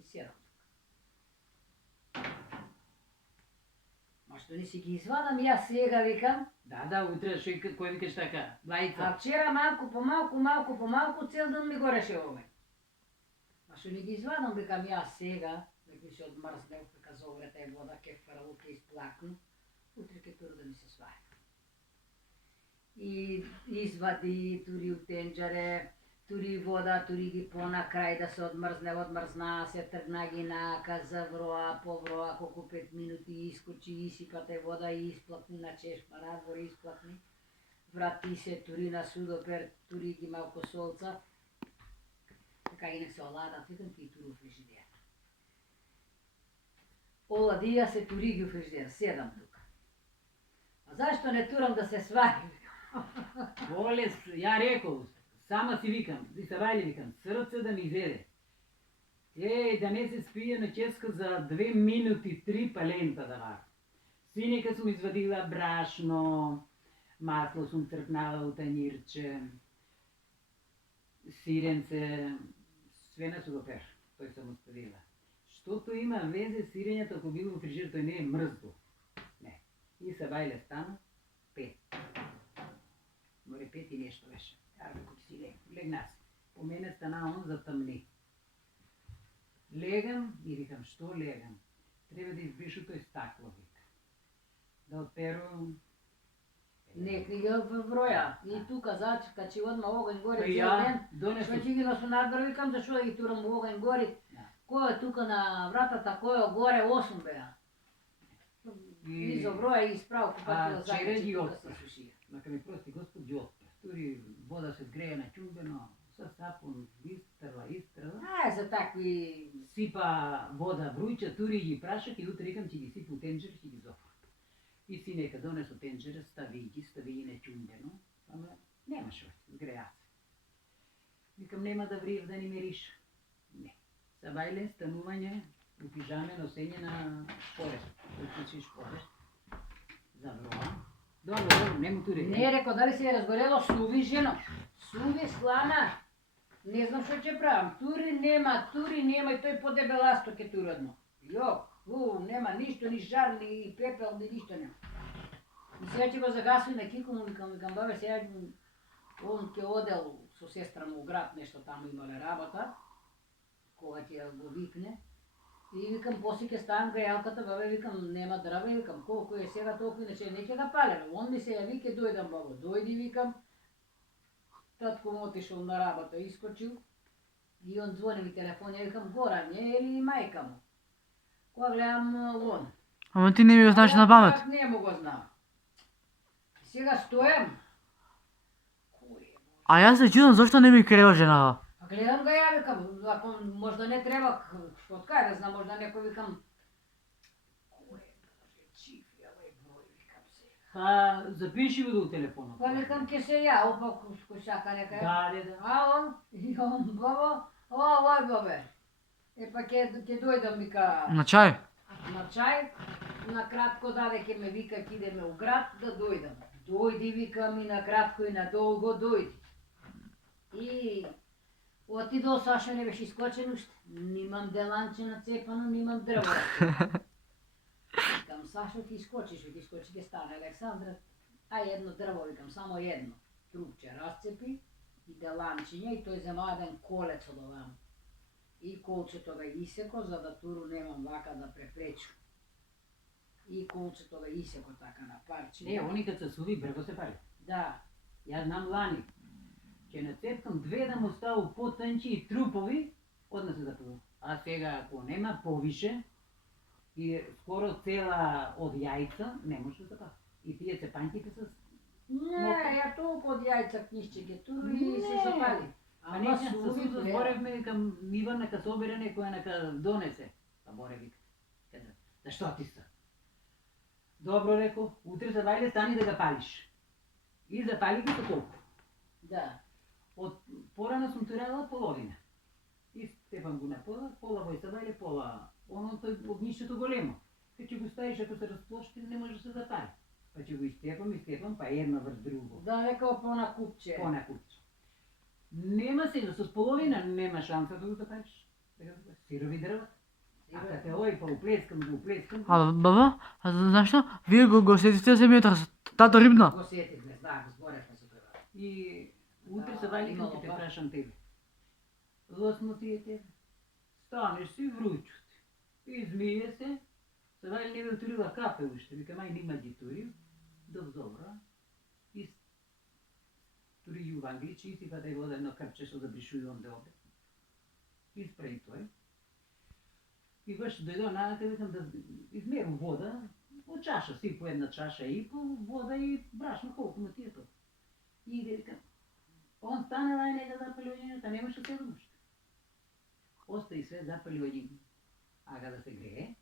ги седам. Ма што не си ги извадам јас сега, викам. Да, утре кој викаш така, лајца. А вчера малку по малку, цел ден ми гореше овој. Ма што не ги извадам, викам јас сега, веќе се одмрзнев, дека зогрета е вода, ке фрлу, ке исплакну, утре ке туру да ми се сваја. И извади, тури у тенџере, тури вода, тури ги понакрај да се одмрзнаа, се тргна ги нака, завроа, повроа, колку 5 минути искочи, исипате вода и исплакни на чешма, надвор исплакни. Врати се, тури на судопер, тури ги малко солца, така и не се оладат, викам ти туру фрижидер. Оладија се тури ги у фрижидер, седам тука. А зашто не турам да се свари? Оле, ја рекол, сама си викам, и се вајли викам, срце да ми изеде. Да не се спие на ческа за 2 минути, 3 палента да вар. Синека сум извадила брашно, масло сум трпнала у тањирче, сиренце, све на судопер, тој сам оставила. Штото има везе сирењето ако било во фрижер, тој не е мрзло. Не. И се вајле стана 5. Море 5 и нешто беше. Арбе, кој си легна си. По мене стана он затъмни. Легам и викам, што легам? Треба да избришу тој стакло, вика. Да отперувам. Некои ги броја. И тука зачека, че одма огонј гори Па цел ден. донесов. Што ќе ги носу надвор, викам, зашто да ги турам огонј гори. Кој е тука на вратата, кој е горе, 8 беа. И за броја и исправ купатила чере ги тука отпра. се сушија. Нака ми прости Господ ги отпра. Тури вода се згреje на чумбено, со сапун, истрла. За такви... Сипа вода врујча, тури ги прашак и утре викам ќе ги сипу тенџер, ќе ги зофрам. И синека донесо тенџере, стави ги на чумбено, ама немаше згреја се. Викам нема да врив да ни мириша. Не. Сабајле, станување, у пижаме, носење на шпоре. Тој шпоре. Завроа. Добро, нему тури. Не, реко, дали се е разгорело, суви жено. Суви, слана. Не знам што ќе правам. Тури нема и тој подебеласто ке турадно. Јок, нема ништо, ни жар, ни пепел, ни ништо нема. И сега ќе го загаси на кикому, викам, бабе, сега он ќе одел со сестра му у град, нешто таму имале работа, кога ќе го викне. И викам, после ќе ставам грејалката, бабе, викам, нема дрва, и викам, колку е сега толку, иначе не ќе ga палеме. Он ми се јави, ќе дојдам, бабо, дојди, викам. Татко му отишол на работа, искочил. И он звони ми телефон, ја викам, Горан е или мајка му. Кога гледам он. Ама ти не ми го знаеш на памет. Не му го знам. Сега стојам. А јас се чудам зашто не ми крела женава. Гледам ga ја, викам, ако можда не треба, од кај да знам, можда некој, викам, кој е, боже, чифрела е број, викам се. Запиши го до телефонот. Па викам, ке се ја, опак, кој сака нека. Да. А он, бабо, овој бабе. Па ке дојдам, вика, На чај? на чај, на кратко даде ке ме вика, ке идеме у град, да дојдам. Дојди, викам, и на кратко и на долго дојди. И отидол, Саша не беше искочен уште. Нимам деланче нацепано, нимам дрво. Викам, Сашо, ти искочиш, ке стане Александра. А едно дрво, викам, само едно. Трупче разцепи и деланчиња и тој зема еден колец од овам. И колчето ga исеко, за да туру немам вака да препречу. И колчето ga исеко така на парче. Не, они кад се суви, брго се пали. Да. Ја знам лани. Ќе нацепкам 2 да му ставу потанчи и трупови, одна се запалува. А сега, ако нема повише, и скоро цела од јајца, не може да запали. И тие цепанките се... Не, ја толку од јајца книшче ги туру и се запали. А не се суви, зборевме кам Иван нека собере некоја нека донесе. Па боре вика. Да што ти са? Добро реко, утре за вајле стани да ga палиш. И запали ги со толку. Да. Од порано сум турала половина. И степам го на пола во Исавајле, пола оно тој огнишето големо. Кај ќе го ставиш, ако се расплошти, не може да се запали. Па ќе го истепам, па едно врз друго. Да, некао по-на купче. По-на купче. Нема сега, со половина нема шанса да го запалиш. Сирови дърва. А като те ой, го оплескам. А, баба, а знаеш що? Вие го сетите да се миете с тата рибна. Го сетихме, да, го сборехме за това. И утре Да, се вали има като те лоба. прашам тебе. Лъсно ти е тебе. Станеш си вручо ти. Измие се. Се вали не бе отурила кафе още. Вика, май нема ги турил. Добра. И тури ju v Angliji, si pa da je voda jedno krče, so zabrišuju onda ovde. И спре той. И беше дойдо на те, викам да измерам вода, от чаша си по една чаша и по вода и брашно колко на тия то. И иде викам, он стана най да запали огнята, нямаше те думаш. Остави свет, запали един. Ага да се грее.